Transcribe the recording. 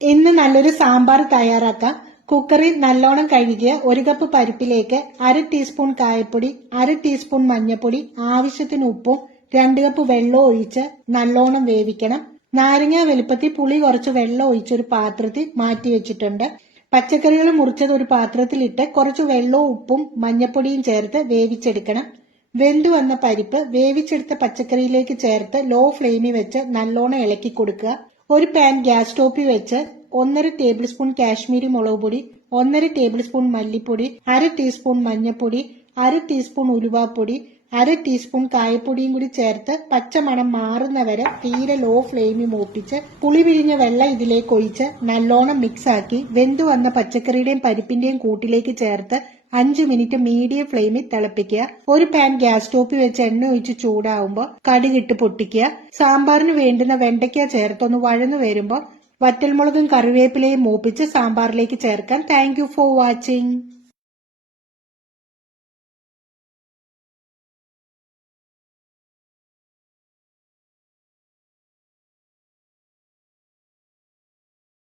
ഇന്ന് നല്ലൊരു സാമ്പാർ തയ്യാറാക്കാം. കുക്കറിൽ നല്ലോണം കഴുകിയ 1 കപ്പ് പരിപ്പിലേക്ക് 1/2 ടീസ്പൂൺ കായപ്പൊടി, 1/2 ടീസ്പൂൺ മഞ്ഞൾപ്പൊടി, ആവശ്യത്തിന് ഉപ്പും 2 കപ്പ് വെള്ളം ഒഴിച്ച് നല്ലോണം വേവിക്കണം. നാരങ്ങ വലുപ്പത്തിൽ പുളി കുറച്ച് വെള്ളം ഒഴിച്ച് ഒരു പാത്രത്തിൽ മാറ്റി വെച്ചിട്ടുണ്ട്. പച്ചക്കറികൾ മുറിച്ചത് ഒരു പാത്രത്തിലിട്ട് കുറച്ച് വെള്ളവും ഉപ്പും മഞ്ഞൾപ്പൊടിയും ചേർത്ത് വേവിച്ചെടുക്കണം. വെന്തു വന്ന പരിപ്പ് വേവിച്ചെടുത്ത പച്ചക്കറിയിലേക്ക് ചേർത്ത് ലോ ഫ്ലെയിമിൽ വെച്ച് നല്ലോണം ഇളക്കി കൊടുക്കുക. ഒരു പാൻ ഗ്യാസ് സ്റ്റോപ്പിൽ വെച്ച് 1.5 ടേബിൾ സ്പൂൺ കാശ്മീരി മുളക് പൊടി, 1.5 ടേബിൾ സ്പൂൺ മല്ലിപ്പൊടി, 1/2 ടീസ്പൂൺ മഞ്ഞൾപ്പൊടി, 1/2 ടീസ്പൂൺ ഉലുവാപ്പൊടി, 1/2 ടീസ്പൂൺ കായപ്പൊടിയും കൂടി ചേർത്ത് പച്ചമണം മാറുന്നവരെ തീരെ ലോ ഫ്ലെയിമിൽ മൂപ്പിച്ച് പുളി പിഴിഞ്ഞ വെള്ളം ഇതിലേക്ക് ഒഴിച്ച് നല്ലോണം മിക്സ് ആക്കി വെന്തു വന്ന പച്ചക്കറിയുടെയും പരിപ്പിന്റെയും കൂട്ടിലേക്ക് ചേർത്ത് 5 മിനിറ്റ് മീഡിയം ഫ്ലെയിമിൽ തിളപ്പിക്കുക. ഒരു പാൻ ഗ്യാസ് സ്റ്റോപ്പിൽ വെച്ച് എണ്ണ ഒഴിച്ച് ചൂടാവുമ്പോൾ കടുകിട്ട് പൊട്ടിക്കുക. സാമ്പാറിന് വേണ്ടുന്ന വെണ്ടയ്ക്ക ചേർത്ത് ഒന്ന് വഴന്നു വരുമ്പോൾ വറ്റൽമുളകും കറിവേപ്പിലയും മൂപ്പിച്ച് സാമ്പാറിലേക്ക് ചേർക്കാം. Thank you for watching.